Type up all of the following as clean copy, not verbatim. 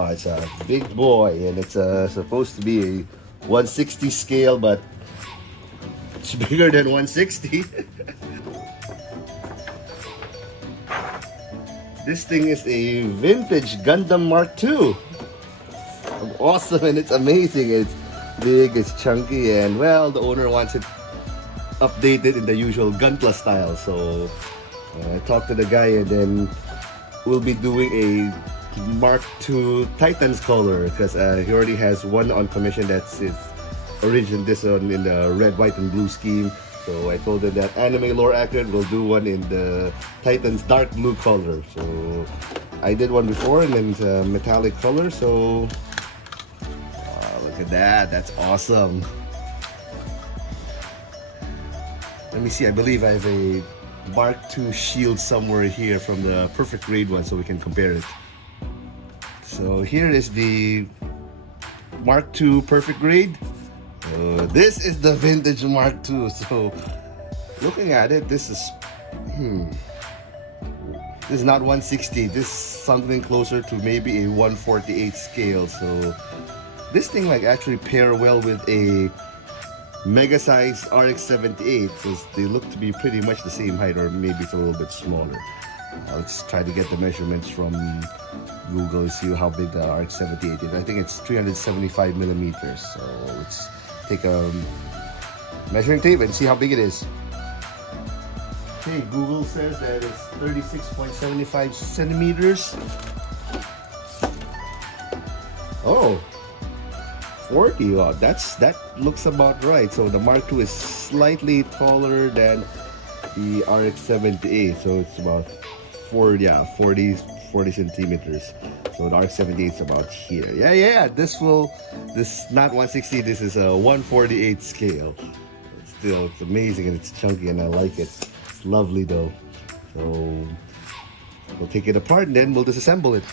Wow, it's a big boy, and it's supposed to be a 160 scale, but it's bigger than 160. This thing is a vintage Gundam Mark II. Awesome, and it's amazing. It's big, it's chunky, and well, the owner wants it updated in the usual Gunpla style. So I talked to the guy, and then we'll be doing a Mark II Titans color because he already has one on commission that's his origin, this one in the red, white, and blue scheme. So I told him that anime lore accurate will do one in the Titans dark blue color. So I did one before, and then it's a metallic color. So look at that, that's awesome. Let me see, I believe I have a Mark II shield somewhere here from the Perfect Grade one, so we can compare it. So here is the Mark II Perfect Grade. This is the vintage Mark II. So looking at it, this is this is not 160. This is something closer to maybe a 148 scale. So this thing like actually pair well with a mega size RX-178, because they look to be pretty much the same height, or maybe it's a little bit smaller. Let's try to get the measurements from Google to see how big the RX-178 is. I think it's 375 millimeters. So let's take a measuring tape and see how big it is. Okay, Google says that it's 36.75 centimeters. Oh, 40. Wow, that looks about right. So the Mark II is slightly taller than the RX-78, so it's about 40 centimeters. So the RX-78 is about here. Yeah. This not 160. This is a 148 scale. Still, it's amazing, and it's chunky, and I like it. It's lovely though. So we'll take it apart, and then we'll disassemble it.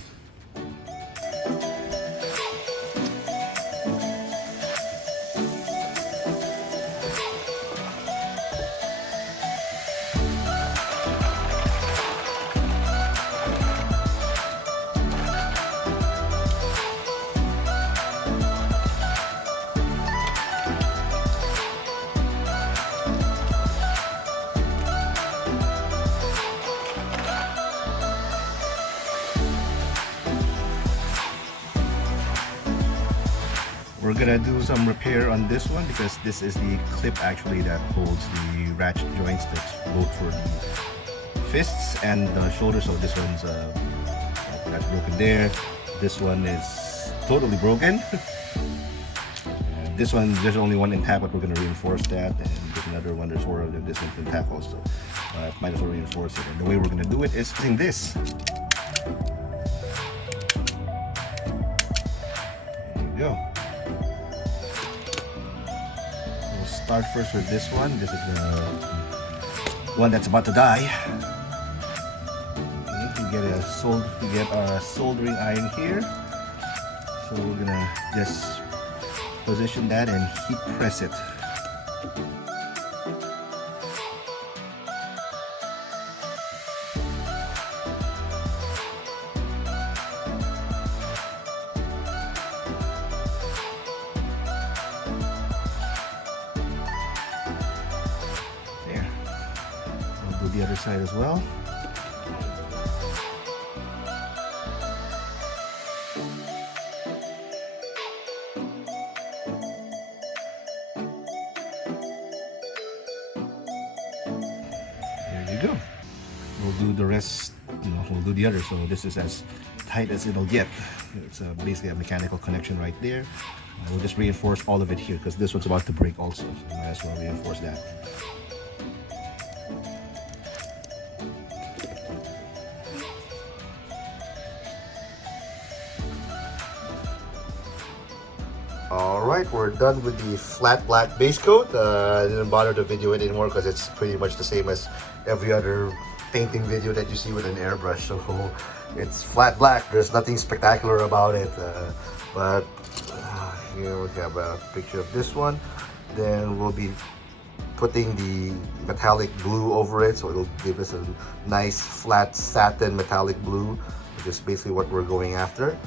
We're gonna do some repair on this one because this is the clip actually that holds the ratchet joints that's both for the fists and the shoulders. So this one's that's broken there. This one is totally broken. This one, there's only one intact, but we're gonna reinforce that. And there's another one, there's four of them. This one's intact also. Might as well reinforce it. And the way we're gonna do it is using this. There you go. Start first with this one. This is the one that's about to die. Okay, we get our soldering iron here. So we're gonna just position that and heat press it. The other side as well. There you go. We'll do the rest, we'll do the other. So this is as tight as it'll get. It's basically a mechanical connection right there. We'll just reinforce all of it here because this one's about to break also. So might as well reinforce that. Alright, we're done with the flat black base coat. I didn't bother to video it anymore because it's pretty much the same as every other painting video that you see with an airbrush. So it's flat black, there's nothing spectacular about it. But here we have a picture of this one. Then we'll be putting the metallic blue over it, so it'll give us a nice flat satin metallic blue, which is basically what we're going after.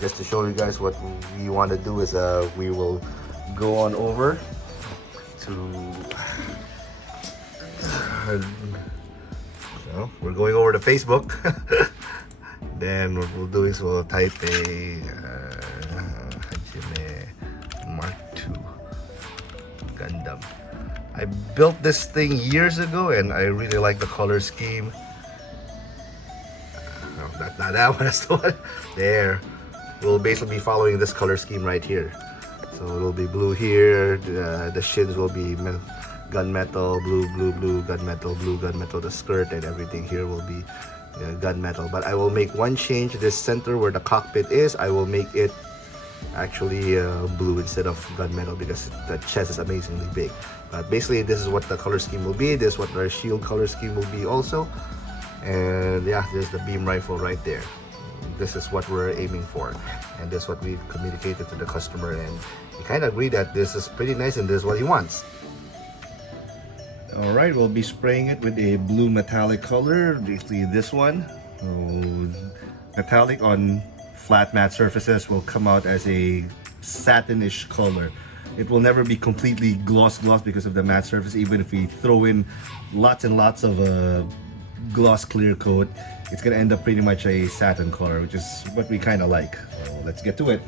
Just to show you guys what we want to do is we will go on over to so we're going over to Facebook. Then what we'll do is we'll type a Hajime Mark II Gundam. I built this thing years ago and I really like the color scheme. No, not that one, that's the one. There. We'll basically be following this color scheme right here. So it'll be blue here, the shins will be gunmetal, blue, gunmetal, the skirt and everything here will be gunmetal. But I will make one change. This center where the cockpit is, I will make it actually blue instead of gunmetal because the chest is amazingly big. But basically this is what the color scheme will be. This is what our shield color scheme will be also. And yeah, there's the beam rifle right there. This is what we're aiming for, and this is what we've communicated to the customer, and we kind of agree that this is pretty nice and this is what he wants. Alright, we'll be spraying it with a blue metallic color, basically this one. So, metallic on flat matte surfaces will come out as a satinish color. It will never be completely gloss because of the matte surface. Even if we throw in lots and lots of gloss clear coat, it's gonna end up pretty much a satin color, which is what we kind of like. So let's get to it.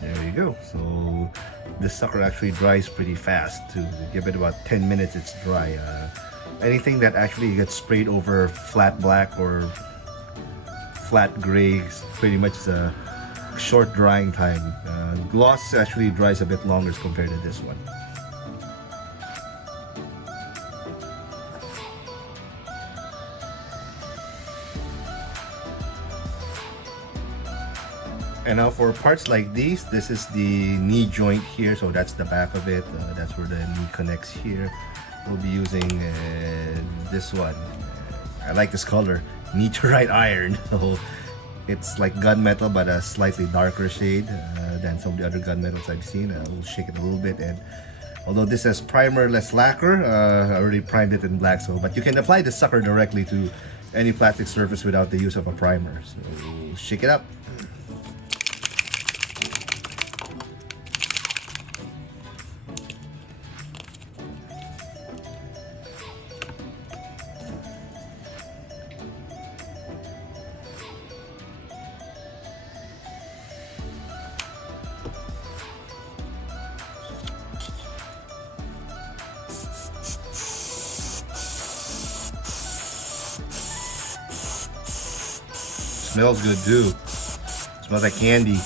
There you go. So this sucker actually dries pretty fast too. Give it about 10 minutes, it's dry. Anything that actually gets sprayed over flat black or flat gray pretty much is a short drying time. Gloss actually dries a bit longer compared to this one. And now for parts like these, this is the knee joint here, so that's the back of it. That's where the knee connects here. We'll be using this one. I like this color, meteorite iron. So it's like gunmetal but a slightly darker shade than some of the other gunmetals I've seen. We'll shake it a little bit, and although this has primer-less lacquer, I already primed it in black. So, but you can apply the sucker directly to any plastic surface without the use of a primer. So we'll shake it up. Smells good too. Smells like candy.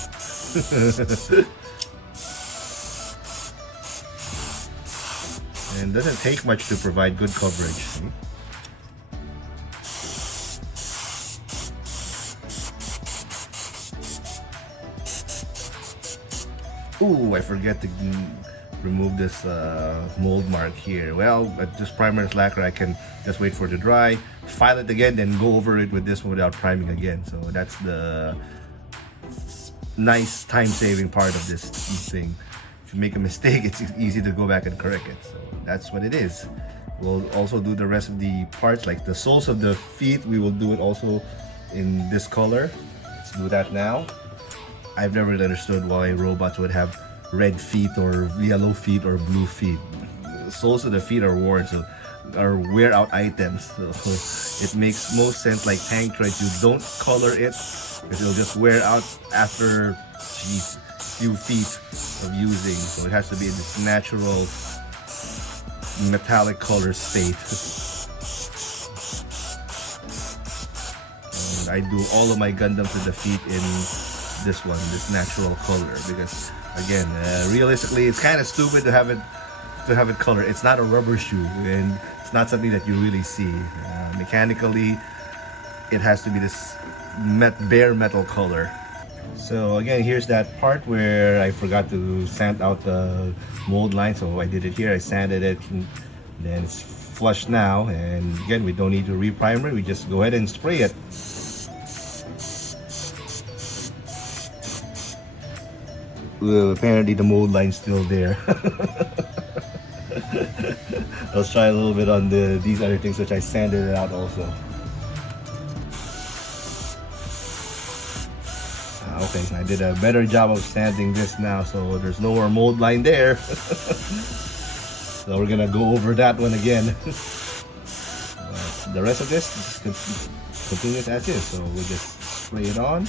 And doesn't take much to provide good coverage. Ooh, I forget to remove this mold mark here. Well, but this primerless lacquer, I can just wait for it to dry, file it again, then go over it with this one without priming again. So that's the nice time-saving part of this thing. If you make a mistake, it's easy to go back and correct it. So that's what it is. We'll also do the rest of the parts, like the soles of the feet. We will do it also in this color. Let's do that now. I've never really understood why robots would have red feet or yellow feet or blue feet. The soles of the feet are worn, so are wear out items. So it makes most sense, like tank treads, you don't color it because it'll just wear out after, geez, few feet of using, so it has to be in this natural metallic color state. And I do all of my Gundams with the feet in this one, this natural color, because again, realistically, it's kind of stupid to have it colored. It's not a rubber shoe, and it's not something that you really see. Mechanically, it has to be this bare metal color. So again, here's that part where I forgot to sand out the mold line, so I did it here. I sanded it, and then it's flush now. And again, we don't need to reprimer. We just go ahead and spray it. Well, apparently the mold line's still there. Let's try a little bit on these other things, which I sanded it out also. Okay, I did a better job of sanding this now, so there's no more mold line there. So we're gonna go over that one again. The rest of this continues as is, so we'll just spray it on.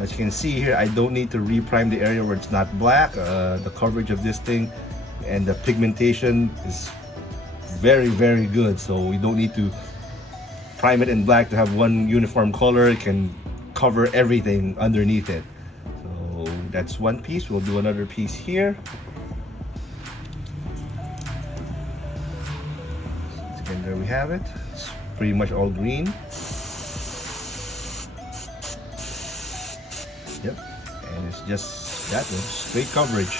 As you can see here, I don't need to reprime the area where it's not black. The coverage of this thing and the pigmentation is very, very good, so we don't need to prime it in black to have one uniform color. It can cover everything underneath it. So that's one piece. We'll do another piece here. And there we have it. It's pretty much all green. Yep, and it's just that one, straight coverage.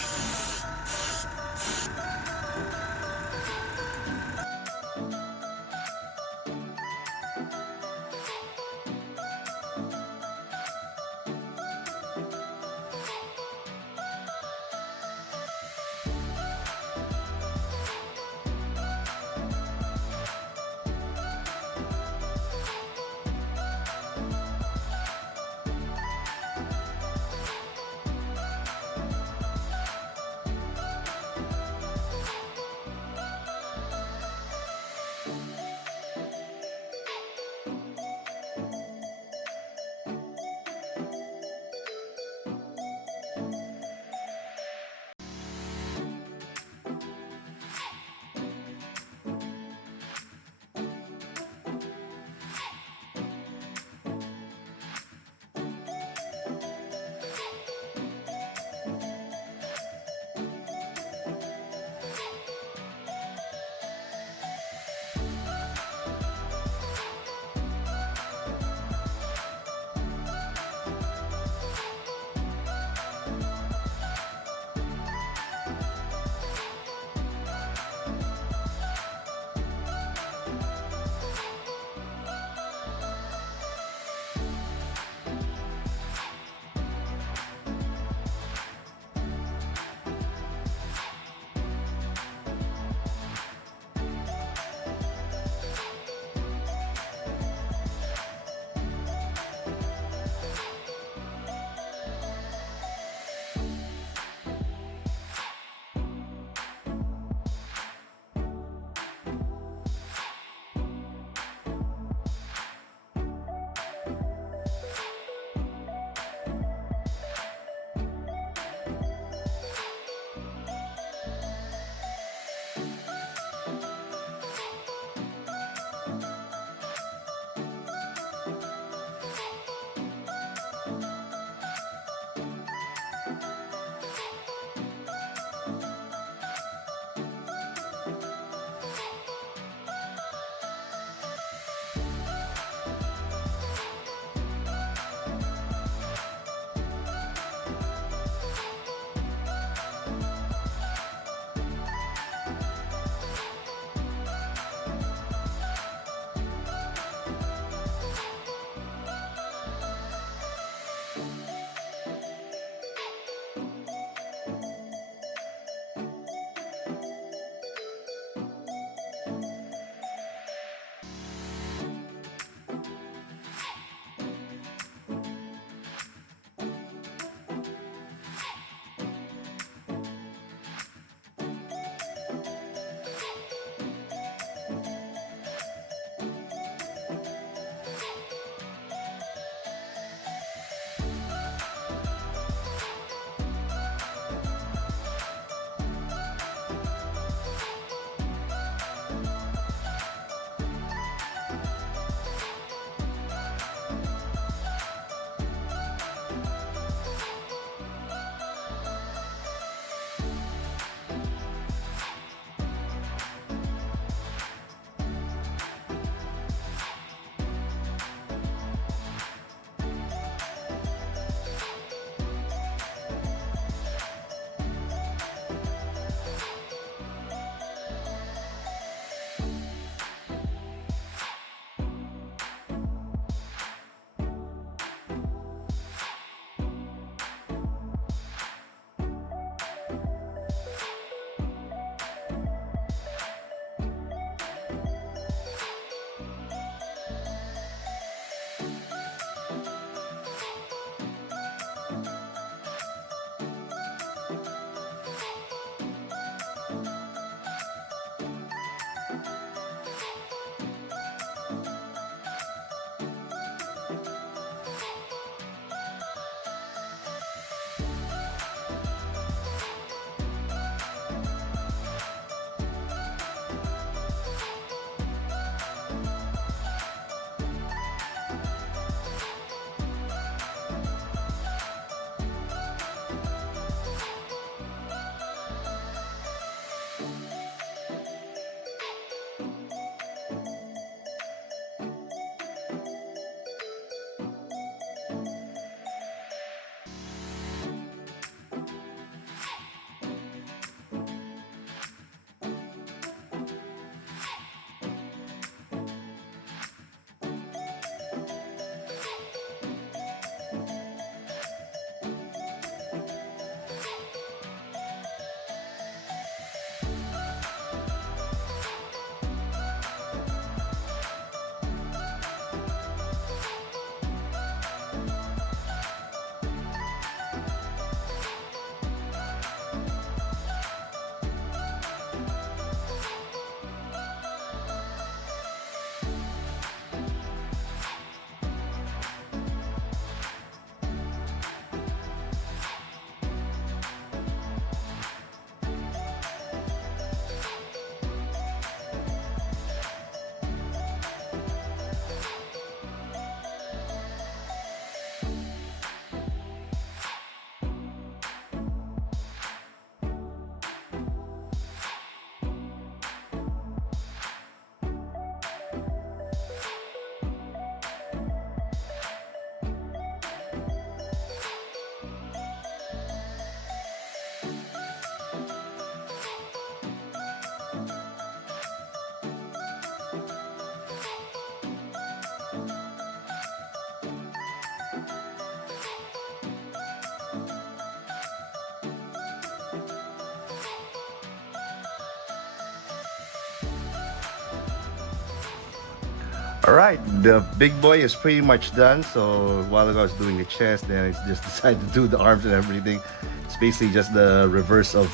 Alright, the big boy is pretty much done. So while I was doing the chest, then I just decided to do the arms and everything. It's basically just the reverse of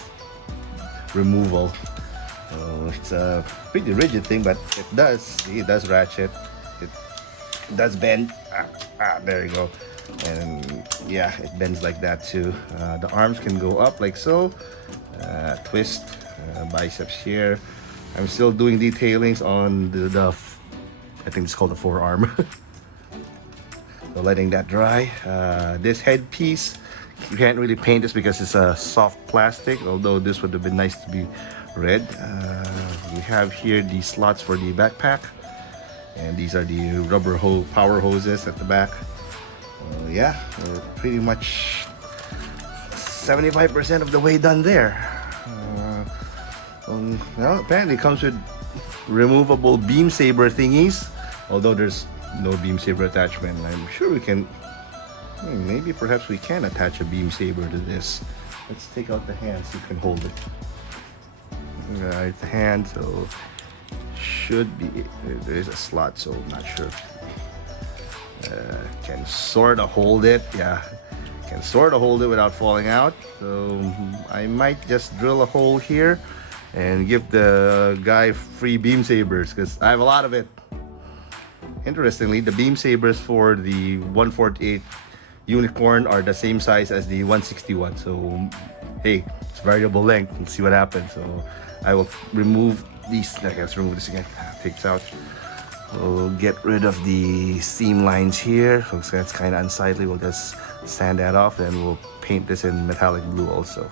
removal. So it's a pretty rigid thing, but it does ratchet. It does bend. There you go. And yeah, it bends like that too. The arms can go up like so. Twist, biceps here. I'm still doing detailings on the I think it's called the forearm. So letting that dry. This headpiece, you can't really paint this because it's a soft plastic, although this would have been nice to be red. We have here the slots for the backpack, and these are the rubber power hoses at the back. Yeah, we're pretty much 75% of the way done there. Well, apparently it comes with removable beam saber thingies, although there's no beam saber attachment. I'm sure we can, maybe perhaps we can attach a beam saber to this. Let's take out the hand so you can hold it. Alright, the hand, so should be, there is a slot, so I'm not sure if can sort of hold it. Yeah, can sort of hold it without falling out. So I might just drill a hole here and give the guy free beam sabers because I have a lot of it. Interestingly, the beam sabers for the 148 unicorn are the same size as the 161. So hey, it's variable length. Let's see what happens. So I will remove these. Let's remove this again. Take it out. We'll get rid of the seam lines here. So that's kind of unsightly. We'll just sand that off, and we'll paint this in metallic blue also.